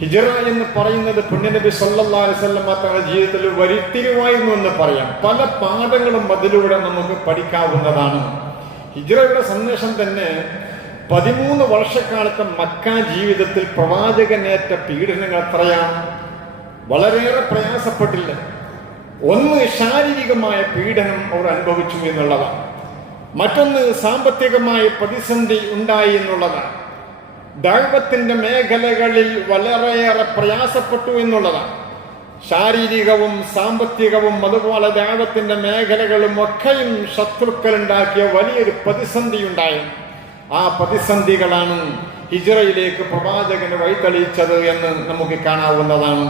ഹിജറ എന്ന് പറയുന്നത് പുണ്യനബി സല്ലല്ലാഹു അലൈഹി വസല്ലം തങ്ങളുടെ ജീവിതത്തിൽ വഴിത്തിരിവായിരുന്നു എന്ന് പറയാം. പല പാഠങ്ങളും അതിലൂടെ നമുക്ക് പഠിക്കാവുന്നതാണ്. ഹിജറയുടെ സന്ദേശം തന്നെ 13 വർഷക്കാലത്തെ മക്ക ജീവിതത്തിൽ പ്രവാചകനേറ്റ പീഡനങ്ങൾ എത്രയാണ്? വളരെയേറെ പ്രയാസപ്പെട്ടില്ല. ഒന്ന്, ശാരീരികമായ പീഡനം അവർ അനുഭവിച്ചു എന്നുള്ളതാണ്. മറ്റൊന്ന്, സാമ്പത്തികമായ പ്രതിസന്ധി ഉണ്ടായി എന്നുള്ളതാണ്. ദഅവത്തിന്റെ മേഖലകളിൽ വളരെയേറെ പ്രയാസപ്പെട്ടു എന്നുള്ളതാണ്. ശാരീരികവും സാമ്പത്തികവും അതുപോലെ ദഅവത്തിന്റെ മേഖലകളും ഒക്കെയും ശത്രുക്കൾ ഉണ്ടാക്കിയ വലിയൊരു പ്രതിസന്ധി ഉണ്ടായി. ആ പ്രതിസന്ധികളാണ് ഹിജ്റയിലേക്ക് പ്രവാചകന് വഴിതെളിയിച്ചത് എന്ന് നമുക്ക് കാണാവുന്നതാണ്.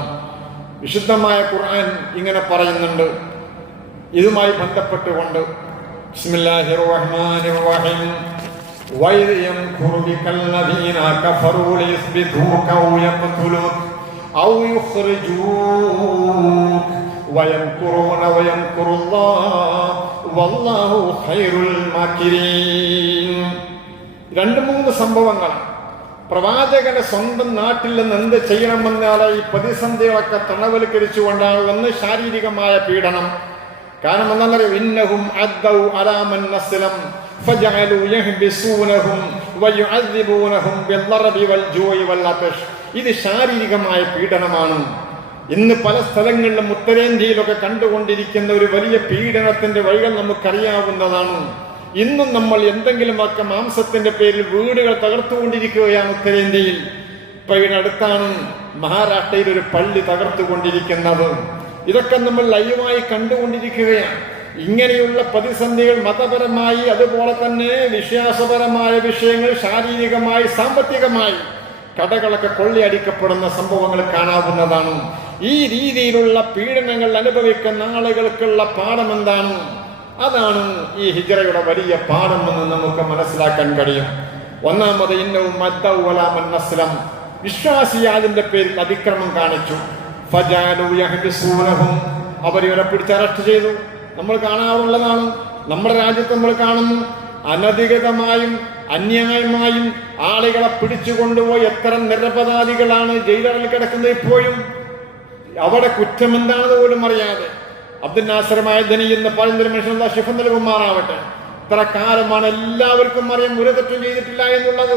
വിശുദ്ധമായ ഖുർആൻ ഇങ്ങനെ പറയുന്നുണ്ട് ഇതുമായി ബന്ധപ്പെട്ടുകൊണ്ട്. ബിസ്മില്ലാഹിർ റഹ്മാനിർ റഹീം. വൈദ് യംകുറു ബികല്ലദീന കഫറൂ ലിയസ്ബിതൂക ഔ യഖ്തുലൂക ഔ യുഖ്രിജൂക വയംകുറൂന വയംകുറുല്ലാഹു വല്ലാഹു ഖൈറുൽ മാകിരീൻ. 2-3 സംഭവങ്ങൾ പ്രവാചകന്റെ സ്വന്തം നാട്ടിൽ നിന്ന് എന്ത് ചെയ്യണമെന്നാണ് ഈ പ്രതിസന്ധികളൊക്കെ തണവൽക്കരിച്ചുകൊണ്ടാണ്. ഒന്ന്, ശാരീരികമായ പീഡനം. കാരണം എന്താണെന്നറിയോ? ഇന്നഹും അദ്ദൗ അലാ മൻ അസ്ലം ഫജഅലു യഹ്ബിസൂനഹും വയുഅദ്ദിബൂനഹും ബിദ്ദർബി വൽജൂഇ വൽഅതശ്. ഇത് ശാരീരികമായ പീഡനമാണ്. ഇന്ന് പല സ്ഥലങ്ങളിലും ഉത്തരേന്ത്യയിലൊക്കെ കണ്ടുകൊണ്ടിരിക്കുന്ന ഒരു വലിയ പീഡനത്തിന്റെ വഴികൾ നമുക്കറിയാവുന്നതാണ്. ഇന്നും നമ്മൾ എന്തെങ്കിലുമൊക്കെ മാംസത്തിന്റെ പേരിൽ വീടുകൾ തകർത്തുകൊണ്ടിരിക്കുകയാണ് ഉത്തരേന്ത്യയിൽ. ഇപ്പൊ ഇതിനടുത്താണ് മഹാരാഷ്ട്രയിൽ ഒരു പള്ളി തകർത്തുകൊണ്ടിരിക്കുന്നത്. ഇതൊക്കെ നമ്മൾ ലൈവായി കണ്ടുകൊണ്ടിരിക്കുകയാണ്. ഇങ്ങനെയുള്ള പ്രതിസന്ധികൾ മതപരമായി അതുപോലെ തന്നെ വിശ്വാസപരമായ വിഷയങ്ങൾ, ശാരീരികമായി സാമ്പത്തികമായി കടകളൊക്കെ കൊള്ളയടിക്കപ്പെടുന്ന സംഭവങ്ങൾ കാണാവുന്നതാണ്. ഈ രീതിയിലുള്ള പീഡനങ്ങൾ അനുഭവിക്കുന്ന ആളുകൾക്കുള്ള പാഠം എന്താണ്? അതാണ് ഈ ഹിജ്റയുടെ വലിയ പാഠമെന്ന് നമുക്ക് മനസ്സിലാക്കാൻ കഴിയും. ഒന്നാമത്, ഇന്നഹും അദ്ദൗ അലാ മൻ അസ്ലം. വിശ്വാസിയാതിന്റെ പേരിൽ അതിക്രമം കാണിച്ചു. ഫജഅലു യഹ്ബിസൂനഹും. അവരെ പിടിച്ച് അറസ്റ്റ് ചെയ്തു. നമ്മൾ കാണാറുള്ളതാണ്. നമ്മുടെ രാജ്യത്ത് നമ്മൾ കാണുന്നു. അനധികൃതമായും അന്യായമായും ആളുകളെ പിടിച്ചു കൊണ്ടുപോയി എത്ര നിരപരാധികളാണ് ജയിലുകളിൽ കിടക്കുന്നത്. ഇപ്പോഴും അവിടെ കുറ്റം എന്താണെന്ന് പോലും അറിയാതെ. അബ്ദുൽ നാസർ മഅദനി എന്ന് പറയുന്നൊരു മനുഷ്യൻ ശിഫ നൽകുമാറാവട്ടെ. ഇത്ര കാലമാണ് എല്ലാവർക്കും അറിയാം ഒരു തെറ്റും ചെയ്തിട്ടില്ല എന്നുള്ളത്.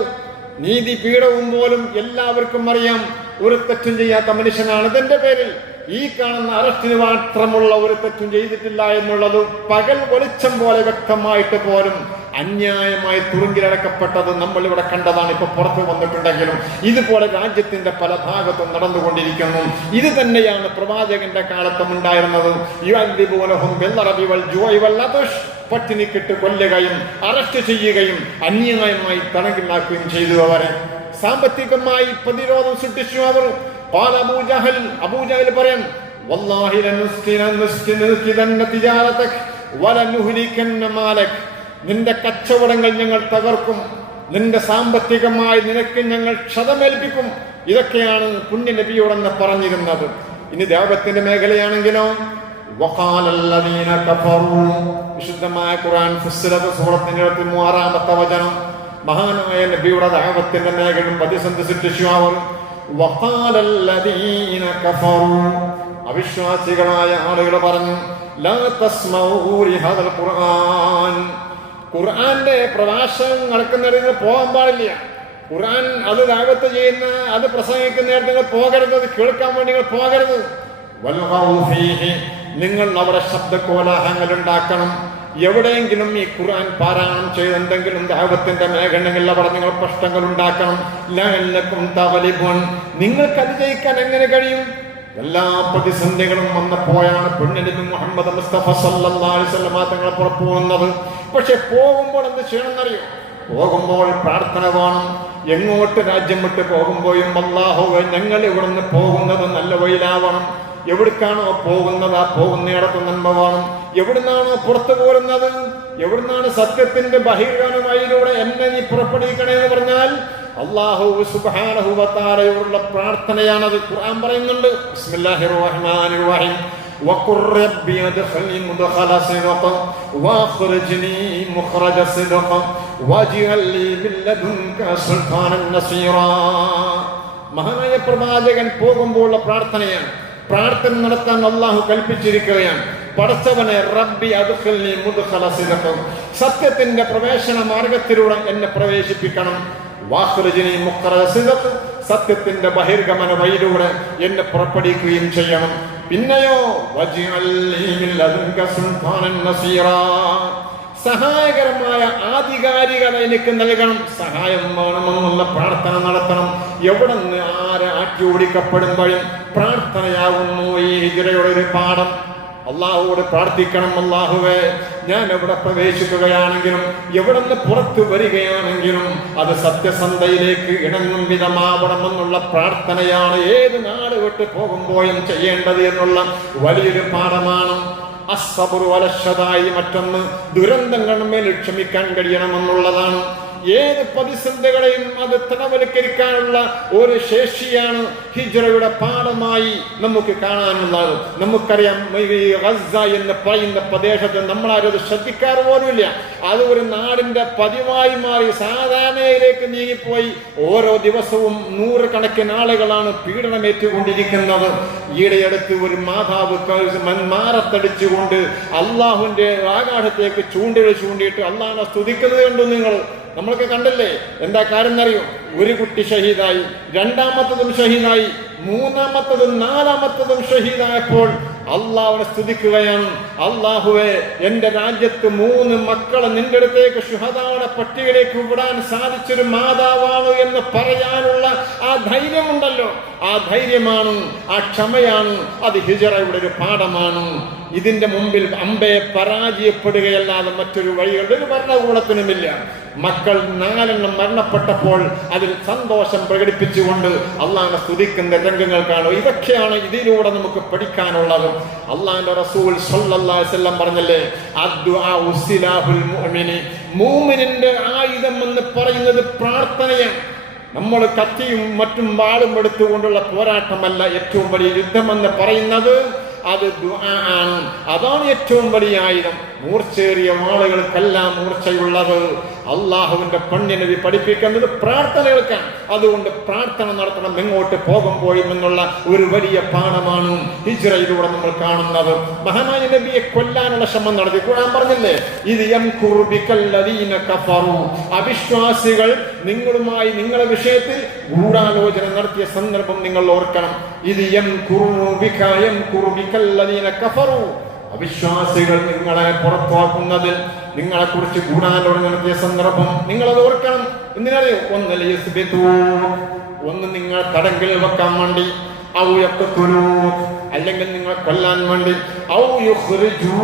നീതി പീഠവും പോലും എല്ലാവർക്കും അറിയാം ഒരു തെറ്റും ചെയ്യാത്ത മനുഷ്യനാണ്. ഇതിന്റെ പേരിൽ ഈ കാണുന്ന അറസ്റ്റിന് മാത്രമുള്ള ഒരു തെറ്റും ചെയ്തിട്ടില്ല എന്നുള്ളത് പകൽ വെളിച്ചം പോലെ വ്യക്തമായിട്ട് പോലും അന്യായമായി തുറുങ്കിലടക്കപ്പെട്ടത് നമ്മൾ ഇവിടെ കണ്ടതാണ്. ഇപ്പൊ പുറത്തു വന്നിട്ടുണ്ടെങ്കിലും ഇതുപോലെ രാജ്യത്തിന്റെ പല ഭാഗത്തും നടന്നുകൊണ്ടിരിക്കുന്നു. ഇത് തന്നെയാണ് പ്രവാചകന്റെ കാലത്തും ഉണ്ടായിരുന്നത്. പട്ടിണിക്കിട്ട് കൊല്ലുകയും അറസ്റ്റ് ചെയ്യുകയും അന്യായമായി തടങ്കിലാക്കുകയും ചെയ്തു. അവരെ സാമ്പത്തികമായി പ്രതിരോധം സൃഷ്ടിച്ചു അവർ. അബൂജഹൽ പറയാൻ വല്ലാഹി ലനുസ്കിനന്ന തിജാറതക വലനുഹ്ലികന്ന മാലക. നിന്റെ കച്ചവടങ്ങൾ ഞങ്ങൾ തകർക്കും, നിന്റെ സാമ്പത്തികമായി നിനക്ക് ഞങ്ങൾ ക്ഷതമേൽപ്പിക്കും. ഇതൊക്കെയാണ് പുണ്യ നബിയോടെന്ന് പറഞ്ഞിരുന്നത്. ഇനി ദഅവത്തിന്റെ മേഖലയാണെങ്കിലോ വഖാലല്ലദീന കഫറൂ. വിശുദ്ധമായ ഖുർആൻ ഫുസ്സിലത് സൂറത്തിന്റെ 6-ാമത്തെ വചനം. മഹാനായ നബിയുടെ ദഅവത്തിന്റെ മേഖലയും പ്രതിസന്ധി സൃഷ്ടിച്ചു അവർ. വഖാലല്ലദീന കഫറൂ. അവിശ്വാസികളായ ആളുകൾ പറഞ്ഞു ലാ തസ്മഊ ലിഹാദൽ ഖുർആൻ. ഖുർആന്റെ പ്രഭാഷണം നടക്കുന്നിടത്ത് പോകാൻ പാടില്ല. ഖുർആൻ അത് ദഅവത്ത് ചെയ്യുന്ന അത് പ്രസംഗിക്കുന്നിടത്ത് നിങ്ങൾ പോകരുത്. അത് കേൾക്കാൻ വേണ്ടി നിങ്ങൾ പോകരുത്. വൽഗൗ ഫീഹി. നിങ്ങൾ അവിടെ ശബ്ദകോലാഹലങ്ങൾ ഉണ്ടാക്കണം. എവിടെയെങ്കിലും ഈ ഖുർആൻ പാരായണം ചെയ്തെന്തെങ്കിലും ദഅവത്തിന്റെ മേഖലകളിൽ അവിടെ നിങ്ങൾ പ്രശ്നങ്ങൾ ഉണ്ടാക്കണം. ലഅല്ലകും തഗ്ലിബൂൻ. നിങ്ങൾക്ക് അത് ജയിക്കാൻ എങ്ങനെ കഴിയും? എല്ലാ പ്രതിസന്ധികളും വന്നപ്പോഴാണ് പുണ്യനബി മുഹമ്മദ് മുസ്തഫ സല്ലല്ലാഹു അലൈഹി വസല്ലം തങ്ങൾ പുറത്തു പോകുന്നത്. പക്ഷെ പോകുമ്പോൾ എന്ത് ചെയ്യണമെന്നറിയോ? പോകുമ്പോൾ പ്രാർത്ഥന വേണം. എങ്ങോട്ട് രാജ്യം വിട്ട് പോകുമ്പോഴും അല്ലാഹുവേ ഞങ്ങൾ ഇവിടുന്ന് പോകുന്നത് നല്ല വഴിയിലാവണം. എവിടേക്കാണോ പോകുന്നത് ആ പോകുന്നിടത്ത് നന്മ വേണം. എവിടുന്നാണോ പുറത്തു പോരുന്നത്, എവിടുന്നാണ് സത്യത്തിന്റെ ബഹിർഗാനവഴിയിലൂടെ എന്നെ നീ പുറപ്പെടുവിക്കണേ എന്ന് പറഞ്ഞാൽ അല്ലാഹു സുബ്ഹാനഹു വ തആലയോടുള്ള പ്രാർത്ഥനയാണത്. ഖുർആൻ പറയുന്നുണ്ട് ബിസ്മില്ലാഹിർ റഹ്മാനിർ റഹീം. وقل ربي ادخلني مدخل صدق واخرجني مخرج صدق واجعل لي من لدنك سلطانا نصيرا. മഹാനായ പ്രവാചകൻ പോകുമ്പോഴുള്ള പ്രാർത്ഥനയാണ്. പ്രാർത്ഥന നടത്താൻ അള്ളാഹു കൽപ്പിച്ചിരിക്കുകയാണ്. പടച്ചവനെ റബ്ബി അദ്ഖിൽനി മുദ്ഖല സിദ്ഖ്, സത്യത്തിന്റെ പ്രവേശന മാർഗത്തിലൂടെ എന്നെ പ്രവേശിപ്പിക്കണം. വാഖ്റിജ്നി മുഖ്റജ സിദ്ഖ്, സത്യത്തിന്റെ ബഹിർഗമന വഴിയിലൂടെ എന്നെ പുറപ്പെടുവിക്കുകയും ചെയ്യണം. പിന്നെയോ വജ്അൽനി മിൻ ലദുൻക സുൽത്താനൻ നസീറാ, സഹായകരമായ ആധികാരികത എനിക്ക് നൽകണം. സഹായം വേണമെന്നുള്ള പ്രാർത്ഥന നടത്തണം. എവിടെ നിന്ന് ആരെ ആട്ടി ഓടിക്കപ്പെടുമ്പോഴും പ്രാർത്ഥനയാകുന്നു ഈ ഹിജ്റയുടെ ഒരു പാഠം. അള്ളാഹുവോട് പ്രാർത്ഥിക്കണം, അള്ളാഹുവേ ഞാൻ എവിടെ പ്രവേശിക്കുകയാണെങ്കിലും എവിടെ നിന്ന് പുറത്തു വരികയാണെങ്കിലും അത് സത്യസന്ധയിലേക്ക് ഇണങ്ങും വിധമാവണമെന്നുള്ള പ്രാർത്ഥനയാണ് ഏത് നാട് വിട്ട് പോകുമ്പോഴും ചെയ്യേണ്ടത് എന്നുള്ള വലിയൊരു പാഠമാണ്. അസ്സബ്റു വലശ്ശദായി, മറ്റൊന്ന് ദുരന്തങ്ങളുമേൽ ക്ഷമിക്കാൻ കഴിയണമെന്നുള്ളതാണ്. ഏത് പ്രതിസന്ധികളെയും അത് തടവൽക്കരിക്കാനുള്ള ഒരു ശേഷിയാണ് ഹിജ്റയുടെ പാഠമായി നമുക്ക് കാണാനുള്ളത്. നമുക്കറിയാം, ഗസ എന്ന് പറയുന്ന പ്രദേശത്ത് നമ്മളാരും അത് ശ്രദ്ധിക്കാറ് പോലുമില്ല. അത് ഒരു നാടിന്റെ പതിവായി മാറി സാധാരണയിലേക്ക് നീങ്ങിപ്പോയി. ഓരോ ദിവസവും നൂറുകണക്കിന് ആളുകളാണ് പീഡനമേറ്റുകൊണ്ടിരിക്കുന്നത്. ഈടെയടുത്ത് ഒരു മാതാവ് മാറത്തടിച്ചുകൊണ്ട് അള്ളാഹുവിന്റെ ആകാശത്തേക്ക് ചൂണ്ടിട്ട് അള്ളാഹിനെ സ്തുതിക്കുന്നത് കണ്ടു നിങ്ങൾ. നമ്മളൊക്കെ കണ്ടല്ലേ? എന്താ കാര്യം എന്നറിയോ? ഒരു കുട്ടി ഷഹീദായി, രണ്ടാമത്തതും ഷഹീദായി, മൂന്നാമത്തതും നാലാമത്തതും ഷഹീദായപ്പോൾ അള്ളാഹുവിനെ സ്തുതിക്കുകയാണ്. അള്ളാഹുവെ, എന്റെ രാജ്യത്ത് 3 മക്കളെ നിന്റെ അടുത്തേക്ക് ശുഹദായുടെ പട്ടികയിലേക്ക് വിടാൻ സാധിച്ചൊരു മാതാവാണ് എന്ന് പറയാനുള്ള ആ ധൈര്യമുണ്ടല്ലോ, ആ ധൈര്യമാണ്, ആ ക്ഷമയാണ്. അത് ഹിജ്റയുടെ ഒരു പാഠമാണ്. ഇതിന്റെ മുമ്പിൽ അമ്പയെ പരാജയപ്പെടുകയല്ലാതെ മറ്റൊരു വഴികളുടെ ഒരു ഭരണകൂടത്തിനുമില്ല. മക്കൾ 4 മരണപ്പെട്ടപ്പോൾ അതിൽ സന്തോഷം പ്രകടിപ്പിച്ചുകൊണ്ട് അള്ളാഹിനെ സ്തുതിക്കുന്ന രംഗങ്ങൾ കാണും. ഇതൊക്കെയാണ് ഇതിലൂടെ നമുക്ക് പഠിക്കാനുള്ളത്. അള്ളാഹിന്റെ റസൂൽ സ്വല്ലല്ലാഹു അലൈഹി വസല്ലം പറഞ്ഞല്ലേ, അദ്ദുആഉ സിലാഹുൽ മുഅ്മിനി, മുഅ്മിനിന്റെ ആയുധം എന്ന് പറയുന്നത് പ്രാർത്ഥനയാണ്. നമ്മൾ കത്തിയും മറ്റും വാളും എടുത്തുകൊണ്ടുള്ള പോരാട്ടമല്ല. ഏറ്റവും വലിയ യുദ്ധമെന്ന് പറയുന്നത് അത് ദുആ ആണ്. അതാണ് ഏറ്റവും വലിയ ആയുധം. മൂർച്ചേറിയ വാളുകൾക്കെല്ലാം മൂർച്ചയുള്ളത്. അള്ളാഹുവിന്റെ പണ്ഡിനബി പഠിപ്പിക്കുന്നത് പ്രാർത്ഥനകൾക്കാണ്. അതുകൊണ്ട് പ്രാർത്ഥന നടത്തണം എങ്ങോട്ട് പോകുമ്പോഴും എന്നുള്ള ഒരു വലിയ പാഠമാണ് ഹിജ്റയിലൂടെ നമ്മൾ കാണുന്നത്. മഹാനായ നബിയെ കൊല്ലാനുള്ള ശ്രമം നടത്തി. ഖുർആൻ പറഞ്ഞില്ലേ, ഇത് യംകുറു ബികല്ലദീന കഫറു, അവിശ്വാസികൾ നിങ്ങളുമായി നിങ്ങളുടെ വിഷയത്തിൽ ഗൂഢാലോചന നടത്തിയ സന്ദർഭം നിങ്ങൾ ഓർക്കണം. ഇത് യംകുറു ബികല്ലദീന കഫറു, അവിശ്വാസികൾ നിങ്ങളെ പുറത്താക്കുന്നതിൽ നിങ്ങളെ കുറിച്ച് ഗൂഢാലോചന നടത്തിയ സന്ദർഭം നിങ്ങളത് ഓർക്കണം. എന്തിനറിയോ? ഒന്ന് നിങ്ങൾ തടങ്കിൽ വെക്കാൻ വേണ്ടി, ഔ യഖ്തുലൂ, അല്ലെങ്കിൽ നിങ്ങളെ കൊല്ലാൻ വേണ്ടി, ഔ യുഖ്രിജൂ,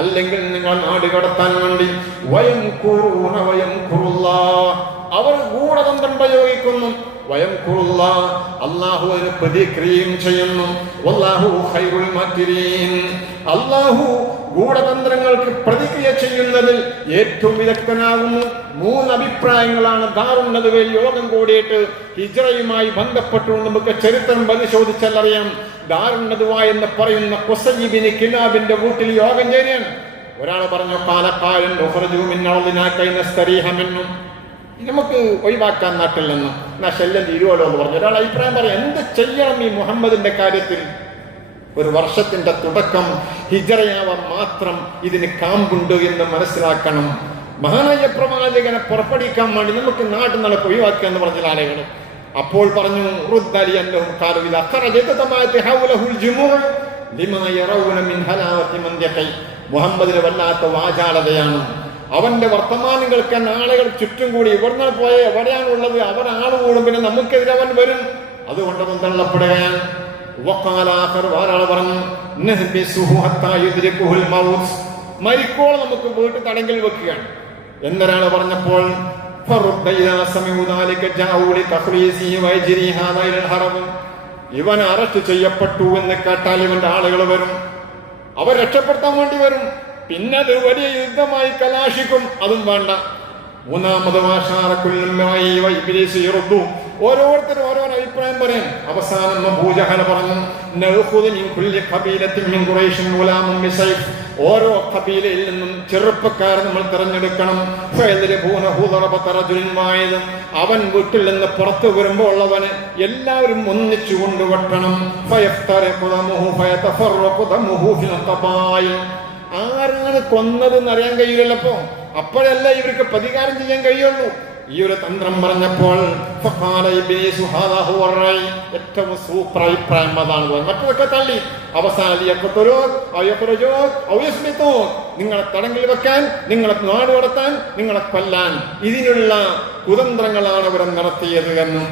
അല്ലെങ്കിൽ നിങ്ങൾ നാട് കടത്താൻ വേണ്ടി, വയംകുറൂന വയംകുറുല്ലാഹ്, അവർ ഗൂഢതന്ത്രം പ്രയോഗിക്കുന്നു. വയംകുറുല്ലാഹ്, അല്ലാഹു അതിന് പ്രതിക്രിയയും ചെയ്യുന്നു. വല്ലാഹു ഖൈറുൽ മാകിരീൻ, അല്ലാഹു ഗൂഢതന്ത്രങ്ങൾക്ക് പ്രതിക്രിയ ചെയ്യുന്നതിൽ ഏറ്റവും വിദഗ്ധനാകുന്നു. 3 അഭിപ്രായങ്ങളാണ് ദാറുൻ നദവയിൽ യോഗം കൂടിയിട്ട് ഹിജ്റയുമായി ബന്ധപ്പെട്ടുകൊണ്ട് നമുക്ക് ചരിത്രം പരിശോധിച്ചാൽ അറിയാം. ദാറുൻ നദവ എന്ന് പറയുന്ന ഖുസൈ ഇബ്നു കിലാബിന്റെ വീട്ടിൽ യോഗം ചേരാൻ ഒരാൾ പറഞ്ഞു, കാലക്കാലൻ ഉഖ്റജൂ മിൻ അർദിനാ കൈനസ്തരീഹ മിന്നും, നമുക്ക് ഒഴിവാക്കാൻ നാട്ടിൽ നിന്ന് എന്നാ ശല്യം തീരുവല്ലോ എന്ന് പറഞ്ഞു. ഒരാൾ അഭിപ്രായം പറയാം, എന്ത് ചെയ്യണം ഈ മുഹമ്മദിന്റെ കാര്യത്തിൽ? ഒരു വർഷത്തിന്റെ തുടക്കം ഹിജ്റയാവാൻ മാത്രം ഇതിന് കാമ്പുണ്ട് എന്ന് മനസ്സിലാക്കണം. മഹാനായ പ്രവാചകനെ പുറപ്പെടുവിക്കാൻ വേണ്ടി നമുക്ക് നാട്ടിൽ നടപ്പ് ഒഴിവാക്കുക എന്ന് പറഞ്ഞ ആളുകൾ അപ്പോൾ പറഞ്ഞു, മുഹമ്മദിന് വല്ലാത്ത വാചാലതയാണ്. അവന്റെ വർത്തമാനം കേൾക്കാൻ ആളുകൾ ചുറ്റും കൂടി ഇവിടുന്ന് പോയ എവിടെയാണുള്ളത് അവരാണ് കൂടും, പിന്നെ നമുക്കെതിരെ അവൻ വരും. അതുകൊണ്ട് അവൻ തള്ളപ്പെടുകയാണ്. ഒരാൾ പറഞ്ഞു, മരിക്കോളം നമുക്ക് വീട്ടിൽ തടങ്കിൽ വെക്കുകയാണ് എന്നൊരാൾ പറഞ്ഞപ്പോൾ ഇവൻ അറസ്റ്റ് ചെയ്യപ്പെട്ടു എന്ന് കേട്ടാൽ ഇവന്റെ ആളുകൾ വരും, അവർ രക്ഷപ്പെടുത്താൻ വേണ്ടി വരും. പിന്നെ അത് വലിയ യുദ്ധമായി കലാശിക്കും. അതും വേണ്ട. 3ാമത് ഓരോരുത്തരും ഓരോ അഭിപ്രായം പറയാൻ. അവസാനം അബൂജഹൽ പറഞ്ഞു, ഓരോ ഖബീലയിൽ നിന്നും ചെറുപ്പക്കാരെ നമ്മൾ തിരഞ്ഞെടുക്കണം. അവൻ വീട്ടിൽ നിന്ന് പുറത്തു വരുമ്പോൾ ഉള്ളവന് എല്ലാവരും ഒന്നിച്ചു കൊണ്ടുവെട്ടണം. ആരാണ് കൊന്നതെന്ന് അറിയാൻ കഴിയില്ലല്ലോ. അപ്പോഴല്ല ഇവർക്ക് പ്രതികാരം ചെയ്യാൻ കഴിയുള്ളൂ. ഈ ഒരു തന്ത്രം പറഞ്ഞപ്പോൾ ഏറ്റവും സൂപ്പർ അഭിപ്രായം അതാണ്. മറ്റൊക്കെ തള്ളി. അവസാനം നിങ്ങളെ തടങ്കിൽ വെക്കാൻ, നിങ്ങളെ നാട് കടത്താൻ, നിങ്ങളെ കൊല്ലാൻ, ഇതിനുള്ള കുതന്ത്രങ്ങളാണ് അവർ നടത്തിയത് എന്ന്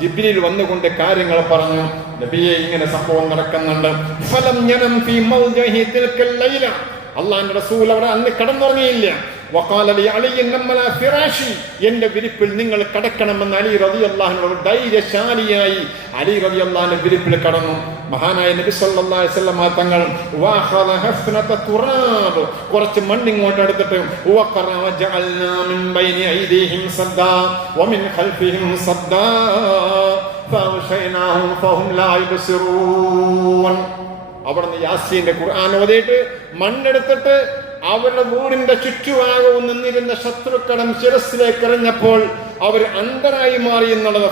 ജിബ്രീൽ വന്നുകൊണ്ട് കാര്യങ്ങൾ പറഞ്ഞു. നബിയെ, ഇങ്ങനെ സംഭവം നടക്കുന്നുണ്ട്. അള്ളാന്റെ റസൂൽ അവിടെ അന്ന് കടന്നുറങ്ങിയില്ല. എന്റെ വിരിപ്പിൽ നിങ്ങൾ കടക്കണമെന്ന് അലി റളിയല്ലാഹു ധൈര്യശാലിയായി അലി റളിയല്ലാഹു വിരിപ്പിൽ കടന്നു. മഹാനായ നബി സല്ലല്ലാഹു അലൈഹി വസല്ലം തങ്ങൾ കുറച്ച് മണ്ണിങ്ങോട്ട് എടുത്തിട്ട് അവിടുന്ന് യാസീന്റെ ഖുർആൻ ഓതിയിട്ട് മണ്ണെടുത്തിട്ട് അവരുടെ വീടിന്റെ ചുറ്റുഭാഗവും നിന്നിരുന്ന ശത്രുക്കളും ശിരസിലേക്ക് എറിഞ്ഞപ്പോൾ അവർ അന്ധരായി മാറി എന്നുള്ളത്.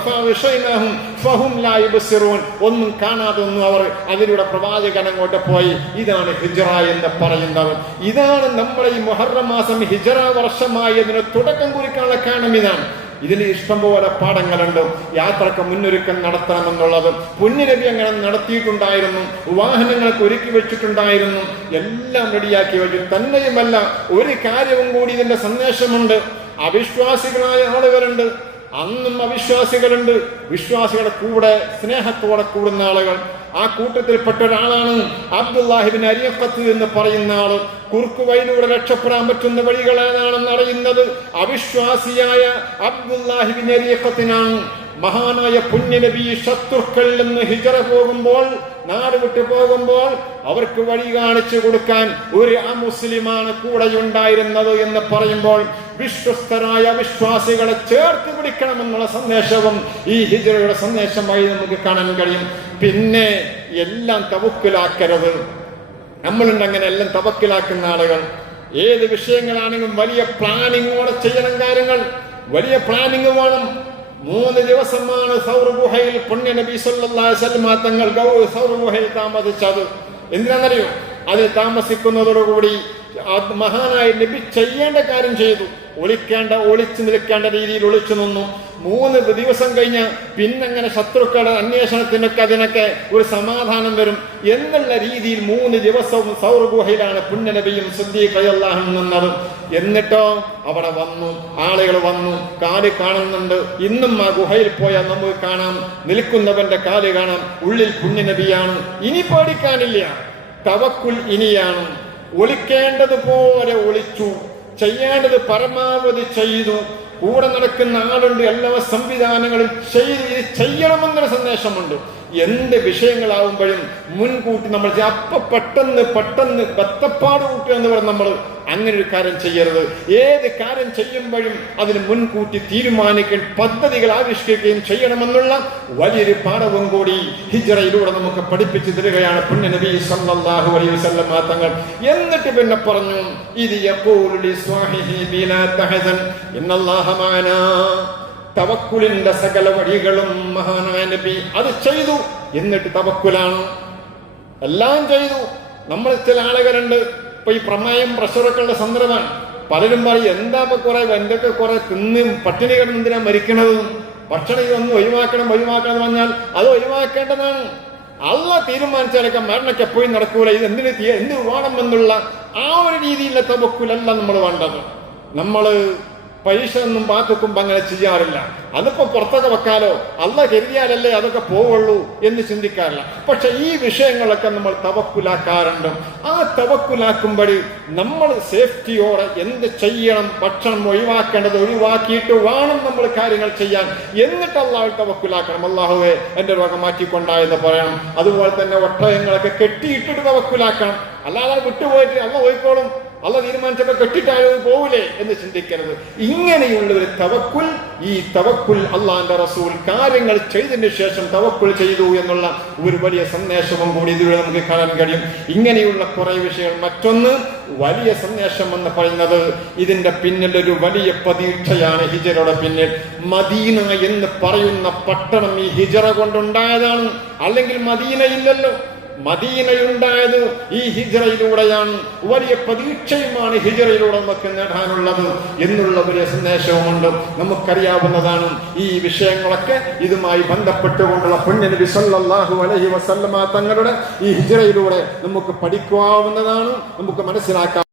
ഒന്നും കാണാതെ ഒന്നും അവർ അതിലൂടെ പ്രവാചകൻ അങ്ങോട്ട് പോയി. ഇതാണ് ഹിജ്റ എന്ന് പറയുന്നത്. ഇതാണ് നമ്മളെ ഈ മുഹറം മാസം ഹിജ്റ വർഷമായതിന് തുടക്കം കുറിക്കാനുള്ള കാരണം. ഇതാണ്. ഇതിൽ ഇഷ്ടംപോലെ പാഠങ്ങളുണ്ട്. യാത്രക്ക് മുന്നൊരുക്കം നടത്തണമെന്നുള്ളത് പുണ്യനബി അങ്ങനെ നടത്തിയിട്ടുണ്ടായിരുന്നു. വാഹനങ്ങൾക്ക് ഒരുക്കി വെച്ചിട്ടുണ്ടായിരുന്നു. എല്ലാം റെഡിയാക്കി വെച്ചു. തന്നെയുമല്ല, ഒരു കാര്യവും കൂടി ഇതിന്റെ സന്ദേശമുണ്ട്. അവിശ്വാസികളായ ആളുകളുണ്ട്, അന്നും അവിശ്വാസികളുണ്ട്. വിശ്വാസികളുടെ കൂടെ സ്നേഹത്തോടെ കൂടുന്ന ആളുകൾ. ആ കൂട്ടത്തിൽപ്പെട്ട ഒരാളാണ് അബ്ദുല്ലാഹിബ്നു അരിഖത്ത് എന്ന് പറയുന്ന ആള്. കുറുക്കുവഴിയിലൂടെ രക്ഷപ്പെടാൻ പറ്റുന്ന വഴികൾ ഏതാണെന്ന് അറിയുന്നത് അവിശ്വാസിയായ അബ്ദുല്ലാഹിബ്നു അരിഖത്തിനാണ്. മഹാനായ പുണ്യനബി ശത്രുക്കളിൽ നിന്ന് ഹിജ്റ പോകുമ്പോൾ, നാട് വിട്ടു പോകുമ്പോൾ അവർക്ക് വഴി കാണിച്ചു കൊടുക്കാൻ ഒരു അമുസ്ലിമാണ് കൂടെയുണ്ടായിരുന്നത് എന്ന് പറയുമ്പോൾ വിശ്വസ്തരായ വിശ്വാസികളെ ചേർത്ത് പിടിക്കണമെന്നുള്ള സന്ദേശവും ഈ ഹിജ്റയുടെ സന്ദേശമായി നമുക്ക് കാണാൻ കഴിയും. പിന്നെ എല്ലാം തവക്കുലാക്കരുത്. നമ്മളുണ്ട് അങ്ങനെ എല്ലാം തവക്കുലാക്കുന്ന ആളുകൾ. ഏത് വിഷയങ്ങളാണെങ്കിലും വലിയ പ്ലാനിങ്ങോടെ ചെയ്യണം. കാര്യങ്ങൾ വലിയ പ്ലാനിങ് വേണം. 3 ദിവസമാണ് സൗർ ഗുഹയിൽ പുണ്യനബി സല്ലല്ലാഹു അലൈഹി വസല്ലം തങ്ങൾ സൗർ ഗുഹയിൽ താമസിച്ചത്. എന്തിനാണെന്നറിയോ? അതിൽ താമസിക്കുന്നതോടുകൂടി മഹാനായ നബി ചെയ്യേണ്ട കാര്യം ചെയ്തു. ഒളിച്ചു നിൽക്കേണ്ട രീതിയിൽ ഒളിച്ചു നിന്നു. 3 ദിവസം കഴിഞ്ഞ് പിന്നങ്ങനെ ശത്രുക്കളുടെ അന്വേഷണത്തിനൊക്കെ അതിനൊക്കെ ഒരു സമാധാനം വരും എന്നുള്ള രീതിയിൽ 3 ദിവസവും സൗർ ഗുഹയിലാണ് പുണ്യനബിയും സിദ്ദീഖ് റളിയല്ലാഹു അൻഹു നിന്നത്. എന്നിട്ടോ അവിടെ വന്നു, ആളുകൾ വന്നു, കാല് കാണുന്നുണ്ട്. ഇന്നും ആ ഗുഹയിൽ പോയാൽ നമുക്ക് കാണാം, നിൽക്കുന്നവന്റെ കാല് കാണാം. ഉള്ളിൽ പുണ്യനബിയാണ്. ഇനി പേടിക്കാനില്ല. തവക്കുൽ ഇനിയാണ്. ഒളിക്കേണ്ടതുപോലെ ഒളിച്ചു, ചെയ്യേണ്ടത് പരമാവധി ചെയ്തു. കൂടെ നടക്കുന്ന ആളുണ്ട്. എല്ലാ സംവിധാനങ്ങളും ചെയ്യണമെന്നൊരു സന്ദേശമുണ്ട്. എന്ത് വിഷയങ്ങളാവുമ്പോഴും മുൻകൂട്ടി നമ്മൾ പെട്ടെന്ന് ബത്തപ്പാട് കൂട്ടുക എന്ന് പറഞ്ഞ് നമ്മൾ അങ്ങനെ ഒരു കാര്യം ചെയ്യരുത്. ഏത് കാര്യം ചെയ്യുമ്പോഴും അതിന് മുൻകൂട്ടി തീരുമാനിക്കാൻ പദ്ധതികൾ ആവിഷ്കരിക്കുകയും ചെയ്യണമെന്നുള്ള വലിയൊരു പാഠവും കൂടി ഹിജ്റയിലൂടെ നമുക്ക് പഠിപ്പിച്ചു തരികയാണ് പുണ്യനബി സല്ലല്ലാഹു അലൈഹി വസല്ലം തങ്ങൾ. എന്നിട്ട് പിന്നെ പറഞ്ഞു, ഇത് യഖൂലു ലിസ്വാഹിഹി ബിലാ തഹസൻ ഇന്നല്ലാഹ മഅനാ. തവക്കുലിന്റെ സകല വഴികളും മഹാനായ നബി അത് ചെയ്തു. എന്നിട്ട് തവക്കുലാണ്, എല്ലാം ചെയ്തു. നമ്മൾ ചില ആളുകളുണ്ട്, ഇപ്പൊ ഈ പ്രമേയം പ്രഷറൊക്കെയുള്ള സന്ദർഭമാണ്. പലരും പറയും, എന്താ എന്തൊക്കെ കുറെ തിന്ന് പട്ടിണി കിടന്ന് എന്തിനാ മരിക്കണത്? ഭക്ഷണം ഇതൊന്നും ഒഴിവാക്കണം എന്ന് പറഞ്ഞാൽ അത് ഒഴിവാക്കേണ്ടതാണ്. അള്ളാഹ് തീരുമാനിച്ചാലൊക്കെ മരണക്ക് എപ്പോഴും നടക്കൂല. ഇത് എന്ത് വേണമെന്നുള്ള ആ ഒരു രീതിയിലുള്ള തവക്കുലല്ല നമ്മൾ വേണ്ടത്. നമ്മള് പരീക്ഷ ഒന്നും പാത്തുക്കുമ്പോ അങ്ങനെ ചെയ്യാറില്ല. അതിപ്പോ പുറത്തൊക്കെ വെക്കാലോ, അള്ളാഹ് കരുതിയാലല്ലേ അതൊക്കെ പോവുള്ളൂ എന്ന് ചിന്തിക്കാറില്ല. പക്ഷെ ഈ വിഷയങ്ങളൊക്കെ നമ്മൾ തവക്കുലാക്കാറുണ്ട്. ആ തവക്കുലാക്കുമ്പോൾ നമ്മൾ സേഫ്റ്റിയോടെ എന്ത് ചെയ്യണം, ഭക്ഷണം ഒഴിവാക്കേണ്ടത് ഒഴിവാക്കിയിട്ട് വേണം നമ്മൾ കാര്യങ്ങൾ ചെയ്യാൻ. എന്നിട്ട് അള്ളാഹു തവക്കുലാക്കണം. അള്ളാഹുവെ എന്റെ രോഗം മാറ്റിക്കൊണ്ടായെന്ന് പറയണം. അതുപോലെ തന്നെ ഒട്ടകങ്ങളൊക്കെ കെട്ടിയിട്ടിട്ട് തവക്കുലാക്കണം. അല്ലാതെ വിട്ടുപോയിട്ട് അള്ളാഹ് പോയിക്കോളും, അള്ള തീരുമാനിച്ചപ്പോ കെട്ടിട്ടായോ പോവില്ലേ എന്ന് ചിന്തിക്കരുത്. ഇങ്ങനെയുള്ള ഒരു തവക്കുൽ, ഈ തവക്കുൽ അള്ളാന്റെ റസൂൽ കാര്യങ്ങൾ ചെയ്തതിന് ശേഷം തവക്കുൽ ചെയ്തു എന്നുള്ള ഒരു വലിയ സന്ദേശവും കൂടി ഇതിലൂടെ നമുക്ക് കാണാൻ കഴിയും. ഇങ്ങനെയുള്ള കുറെ വിഷയങ്ങൾ. മറ്റൊന്ന് വലിയ സന്ദേശം എന്ന് പറയുന്നത് ഇതിന്റെ പിന്നിൽ ഒരു വലിയ പ്രതീക്ഷയാണ്. ഹിജറയുടെ പിന്നിൽ മദീന എന്ന് പറയുന്ന പട്ടണം ഈ ഹിജറ കൊണ്ടുണ്ടായതാണ്. അല്ലെങ്കിൽ മദീന ഇല്ലല്ലോ. മദീനയുണ്ടായത് ഈ ഹിജറയിലൂടെയാണ്. വലിയ പ്രതീക്ഷയുമാണ് ഹിജറയിലൂടെ നമുക്ക് നേടാനുള്ളത് എന്നുള്ള വലിയ സന്ദേശവുമുണ്ട്. നമുക്കറിയാവുന്നതാണ് ഈ വിഷയങ്ങളൊക്കെ. ഇതുമായി ബന്ധപ്പെട്ടുകൊണ്ടുള്ള പുണ്യനബി സല്ലല്ലാഹു അലൈഹി വസല്ലമ തങ്ങളുടെ ഈ ഹിജറയിലൂടെ നമുക്ക് പഠിക്കാവുന്നതാണ്, നമുക്ക് മനസ്സിലാക്കാം.